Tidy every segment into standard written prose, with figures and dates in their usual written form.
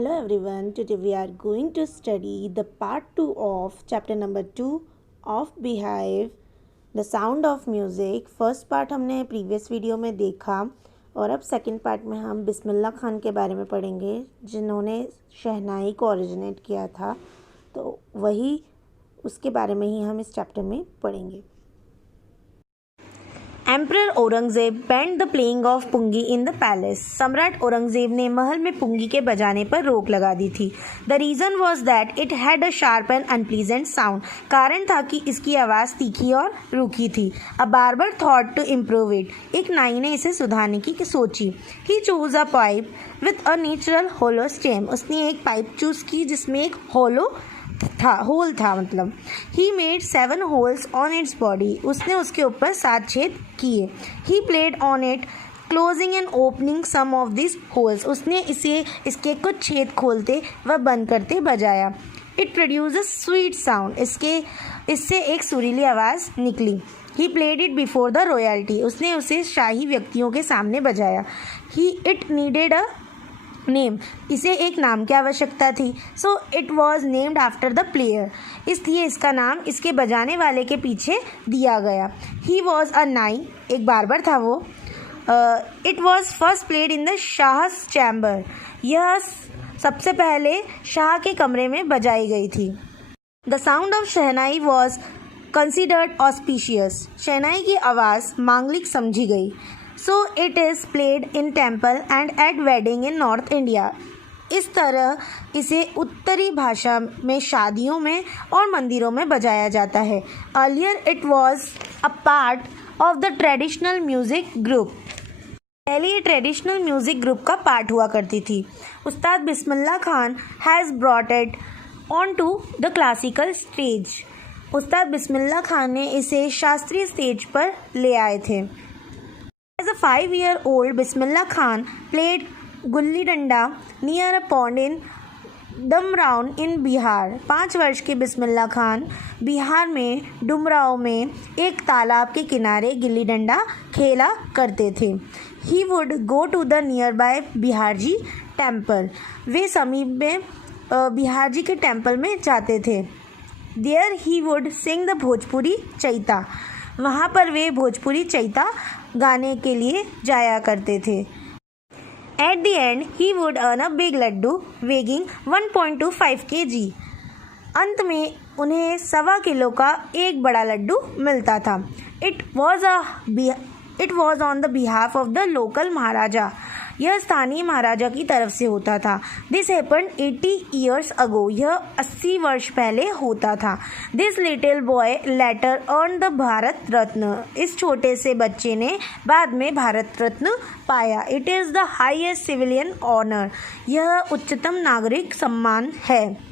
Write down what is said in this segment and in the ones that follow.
Hello everyone, today we are going to study the part 2 of chapter number 2 of Beehive, the sound of music. First part हमने previous video में देखा और अब second part में हम बिस्मिल्लाह खान के बारे में पढ़ेंगे जिन्होंने शहनाई को ओरिजिनेट किया था। तो वही उसके बारे में ही हम इस चैप्टर में पढ़ेंगे। Emperor Aurangzeb banned the playing of pungi in the palace. सम्राट औरंगजेब ने महल में पुंगी के बजाने पर रोक लगा दी थी। The reason was that it had a sharp and unpleasant sound. कारण था कि इसकी आवाज़ तीखी और रूखी थी। A barber thought to improve it. एक नाई ने इसे सुधारने की सोची। He choose a pipe with a natural hollow stem. उसने एक पाइप चूज़ की जिसमें एक होल था मतलब। He made 7 holes on its body. उसने उसके ऊपर 7 छेद किए। He played on it closing and opening some of this holes. उसने इसके कुछ छेद खोलते व बंद करते बजाया। It produce sweet sound. इससे एक सुरीली आवाज़ निकली। He played it before the royalty. उसने उसे शाही व्यक्तियों के सामने बजाया। It needed a name. इसे एक नाम की आवश्यकता थी। So it was named after the player. इसलिए इसका नाम इसके बजाने वाले के पीछे दिया गया। ही वॉज अ नाई। एक बार्बर था वो। It was first played in the Shah's chamber. यह सबसे पहले शाह के कमरे में बजाई गई थी। The sound of shehnai was considered auspicious. Shehnai की आवाज़ मांगलिक समझी गई। So it is played in temple and at wedding in North India. इस तरह इसे उत्तरी भाषा में शादियों में और मंदिरों में बजाया जाता है। Earlier it was a part of the traditional music group. पहले ये ट्रेडिशनल म्यूज़िक ग्रुप का पार्ट हुआ करती थी। Ustad Bismillah Khan has brought it on to the classical stage. Ustad Bismillah Khan ने इसे शास्त्रीय स्टेज पर ले आए थे। As a 5-year-old, Bismillah Khan played gulli danda near a pond इन डुमराव इन बिहार। 5 वर्ष के बिस्मिल्लाह खान बिहार में डुमराव में एक तालाब के किनारे गिल्ली डंडा खेला करते थे। He would go to the nearby Bihar ji temple. वे समीप में बिहार जी के टेम्पल में जाते थे। There he would sing the Bhojpuri chaita. वहाँ पर वे भोजपुरी चैता गाने के लिए जाया करते थे। At the end he would earn a big laddoo weighing 1.25 kg। अंत में उन्हें 1.25 किलो का एक बड़ा लड्डू मिलता था। It was on the behalf of the local Maharaja. यह स्थानीय महाराजा की तरफ से होता था। This happened 80 years ago। यह 80 वर्ष पहले होता था। This little boy later earn the Bharat Ratna. इस छोटे से बच्चे ने बाद में भारत रत्न पाया। It is the highest civilian honour. यह उच्चतम नागरिक सम्मान है।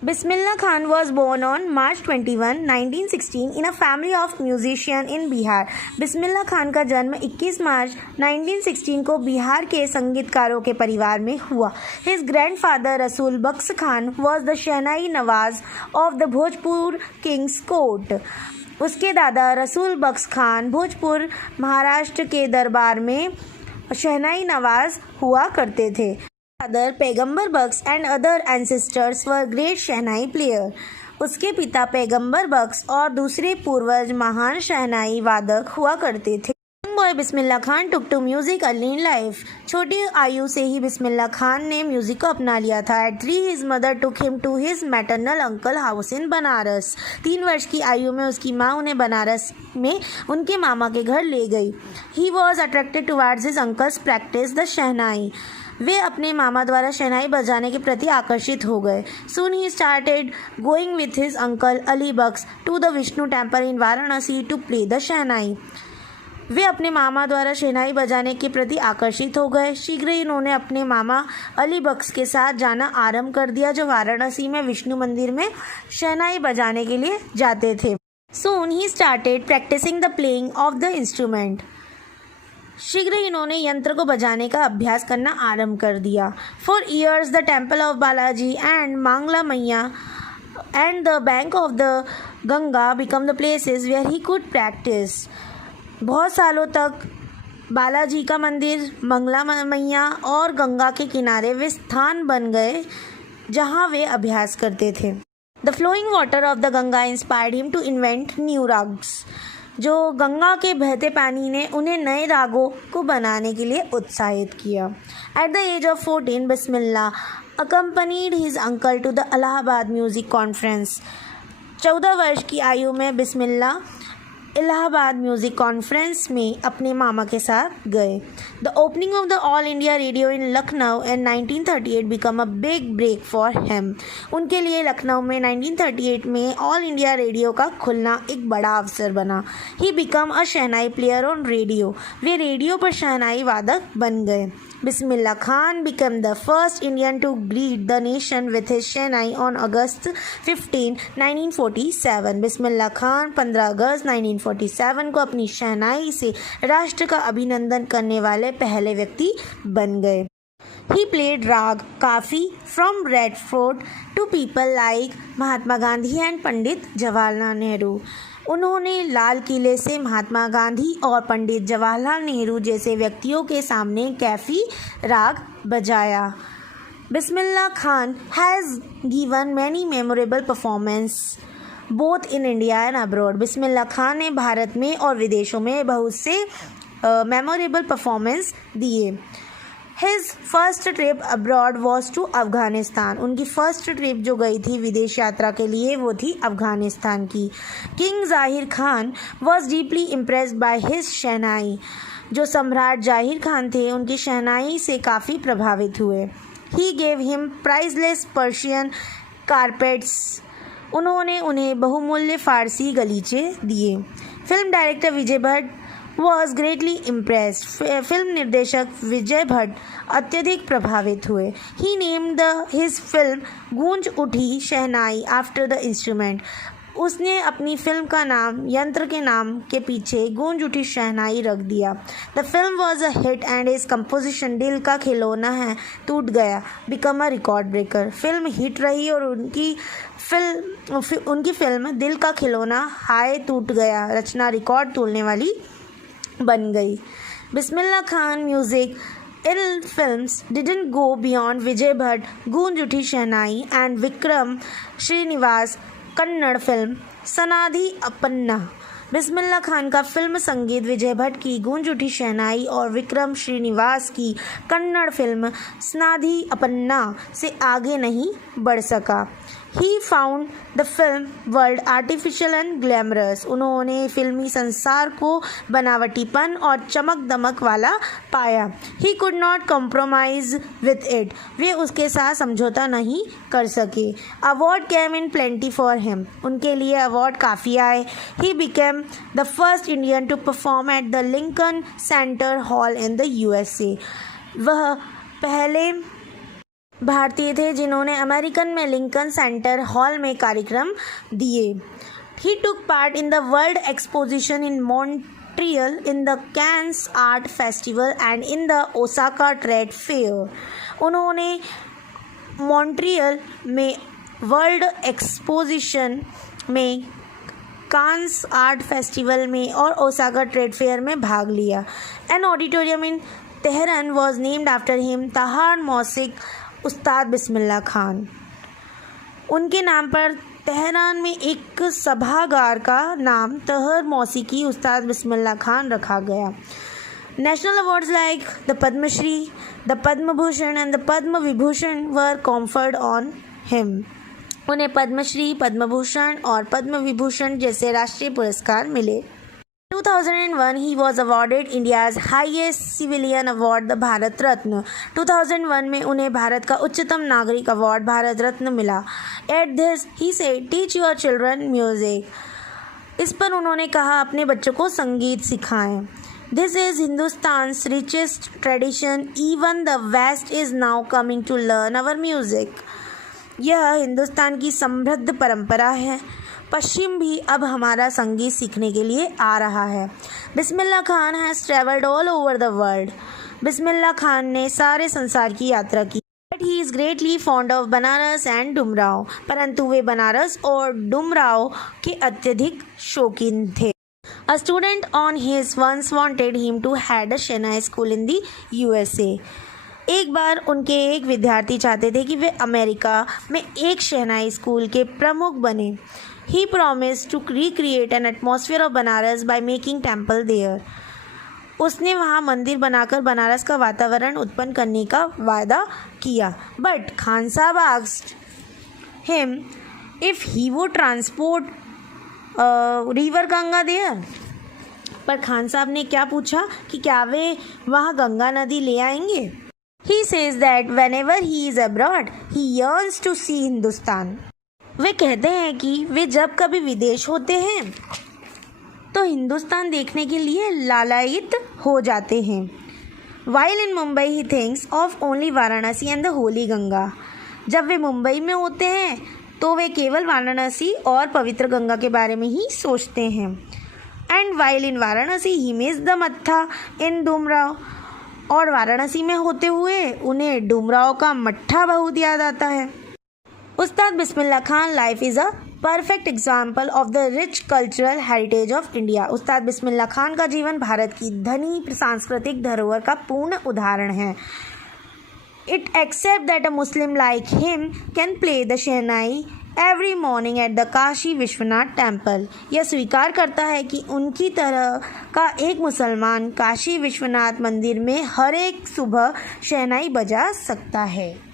Bismillah Khan was born on March 21, 1916 in a family of musicians in Bihar. बिस्मिल्लाह खान का जन्म 21 मार्च 1916 को बिहार के संगीतकारों के परिवार में हुआ। His grandfather रसूल बख्श Khan was the shehnai Nawaz of the Bhojpur king's court. उसके दादा रसूल बख्श खान भोजपुर महाराष्ट्र के दरबार में शहनाई नवाज हुआ करते थे। Other पैगंबर बख्श and other ancestors were great shehnai player. उसके पिता पैगंबर बख्श और दूसरे पूर्वज महान शहनाई वादक हुआ करते थे। Boy Bismillah Khan took to music early in life. छोटी आयु से ही बिस्मिल्लाह खान ने म्यूजिक को अपना लिया था। At 3 his mother took him to his maternal uncle house in Banaras. 3 वर्ष की आयु में उसकी माँ उन्हें बनारस में उनके मामा के घर ले गई। He was attracted towards his uncle's practice the shehnai. वे अपने मामा द्वारा शहनाई बजाने के प्रति आकर्षित हो गए। Soon he started going with his uncle Ali Bakhsh to the Vishnu temple in Varanasi to play the shehnai. वे अपने मामा द्वारा शहनाई बजाने के प्रति आकर्षित हो गए। शीघ्र ही उन्होंने अपने मामा अली बख्श के साथ जाना आरंभ कर दिया जो वाराणसी में विष्णु मंदिर में शहनाई बजाने के लिए जाते थे। Soon he started practicing the playing of the instrument. शीघ्र ही इन्होंने यंत्र को बजाने का अभ्यास करना आरंभ कर दिया। For years the temple of Balaji and Mangla Maiya and the bank of the Ganga become the places where he could practice. बहुत सालों तक बालाजी का मंदिर, मंगला मैया और गंगा के किनारे वे स्थान बन गए जहाँ वे अभ्यास करते थे। The flowing water of the Ganga inspired him to invent new ragas. जो गंगा के बहते पानी ने उन्हें नए रागों को बनाने के लिए उत्साहित किया। At the age of 14 Bismillah accompanied his uncle to the Allahabad music conference. 14 वर्ष की आयु में बिस्मिल्लाह इलाहाबाद म्यूज़िक कॉन्फ्रेंस में अपने मामा के साथ गए। The opening of the All India Radio in Lucknow in 1938 become a big break for him. उनके लिए लखनऊ में 1938 में ऑल इंडिया रेडियो का खुलना एक बड़ा अवसर बना। He become a shehnai player on radio. Way radio पर शहनाई वादक बन गए। Bismillah Khan became the first Indian to greet the nation with his Shehnai on August 15, 1947। Bismillah Khan 15 अगस्त 1947 को अपनी शहनाई से राष्ट्र का अभिनंदन करने वाले पहले व्यक्ति बन गए। He played rag काफी from Red Fort to people like Mahatma Gandhi and Pandit Jawaharlal Nehru. उन्होंने लाल किले से महात्मा गांधी और पंडित जवाहरलाल नेहरू जैसे व्यक्तियों के सामने कैफी राग बजाया। Bismillah Khan has given many memorable performance both in India and abroad. Bismillah Khan ने भारत में और विदेशों में बहुत से मेमोरेबल परफॉर्मेंस दिए। His first trip abroad was to Afghanistan. उनकी फर्स्ट ट्रिप जो गई थी विदेश यात्रा के लिए वो थी अफ़गानिस्तान की। किंग ज़ाहिर Khan was deeply impressed by his शहनाई। जो सम्राट ज़ाहिर खान थे उनकी शहनाई से काफ़ी प्रभावित हुए। He gave him priceless Persian carpets। उन्होंने उन्हें बहुमूल्य फ़ारसी गलीचे दिए। Film director Vijay Bhatt was greatly impressed. Film निर्देशक विजय भट्ट अत्यधिक प्रभावित हुए। ही नेम्ड हिज फिल्म गूंज उठी शहनाई आफ्टर द इंस्ट्रूमेंट। उसने अपनी फिल्म का नाम यंत्र के नाम के पीछे गूंज उठी शहनाई रख दिया। The film was a hit and is composition दिल का खिलौना है टूट गया become a record breaker. Film hit रही और उनकी फिल्म दिल का खिलौना हाय टूट गया रचना रिकॉर्ड तोड़ने वाली बन गई। Bismillah Khan music in films didn't go beyond Vijay Bhatt Goonj Uthi Shehnai and Vikram Srinivas Kannada film Sanadhi Appanna. Bismillah Khan का फिल्म संगीत विजय भट्ट की गूंज उठी शहनाई और विक्रम श्रीनिवास की कन्नड़ फिल्म सनाधि अपन्ना से आगे नहीं बढ़ सका। He found the film world artificial and glamorous। उन्होंने फिल्मी संसार को बनावटीपन और चमक दमक वाला पाया। He could not compromise with it। वे उसके साथ समझौता नहीं कर सके। Award came in plenty for him। उनके लिए अवार्ड काफ़ी आए। He became the first Indian to perform at the Lincoln Center Hall in the USA। वह पहले भारतीय थे जिन्होंने अमेरिकन में लिंकन सेंटर हॉल में कार्यक्रम दिए। He took part in the world exposition in Montreal in the Cannes art festival and in the Osaka trade fair. उन्होंने मॉन्ट्रियल में वर्ल्ड एक्सपोजिशन में कांस आर्ट फेस्टिवल में और ओसाका ट्रेड फेयर में भाग लिया। An auditorium in Tehran was named after him तहार मौसिक उस्ताद बिस्मिल्लाह खान। उनके नाम पर तेहरान में एक सभागार का नाम तहर मौसीकी उस्ताद बिस्मिल्लाह खान रखा गया। National awards like the Padmashri, the Padma Bhushan and the Padma Vibhushan were conferred on him. उन्हें पद्मश्री, पद्म भूषण और पद्म विभूषण जैसे राष्ट्रीय पुरस्कार मिले। 2001 he was awarded India's highest civilian award the Bharat Ratna. 2001 में उन्हें भारत का उच्चतम नागरिक अवार्ड भारत रत्न मिला। At this he said teach your children music। इस पर उन्होंने कहा अपने बच्चों को संगीत सिखाएं। This is Hindustan's richest tradition, even the West is now coming to learn our music। यह हिंदुस्तान की समृद्ध परंपरा है, पश्चिम भी अब हमारा संगीत सीखने के लिए आ रहा है। Bismillah Khan has travelled all over the world. Bismillah Khan ने सारे संसार की यात्रा की। But he is greatly fond of Banaras and Dumraon. परंतु वे बनारस और डुमराव के अत्यधिक शौकीन थे। A student on his once wanted him to head a Shehnai school in the USA. एक बार उनके एक विद्यार्थी चाहते थे कि वे अमेरिका में एक शहनाई स्कूल के प्रमुख बने. He promised to recreate an atmosphere of Banaras by making temple there. उसने वहाँ मंदिर बनाकर बनारस का वातावरण उत्पन्न करने का वादा किया. But खान साहब asked him if he would transport river Ganga there. पर खान साहब ने क्या पूछा कि क्या वे वहाँ गंगा नदी ले आएंगे. He says that whenever he is abroad, he yearns to see Hindustan. वे कहते हैं कि वे जब कभी विदेश होते हैं तो हिंदुस्तान देखने के लिए लालायित हो जाते हैं. While in Mumbai he thinks of only Varanasi and the Holy Ganga. जब वे मुंबई में होते हैं तो वे केवल वाराणसी और पवित्र गंगा के बारे में ही सोचते हैं. And while in Varanasi he missed the matha in Dumraon. और वाराणसी में होते हुए उन्हें डुमराव का मट्ठा बहुत याद आता है. Ustad Bismillah Khan life is a perfect example of the rich cultural heritage of India. Ustad Bismillah Khan का जीवन भारत की धनी सांस्कृतिक धरोहर का पूर्ण उदाहरण है. It accept that a Muslim like him can play the shehnai every morning at the Kashi Vishwanath temple. यह स्वीकार करता है कि उनकी तरह का एक मुसलमान काशी विश्वनाथ मंदिर में हर एक सुबह शहनाई बजा सकता है.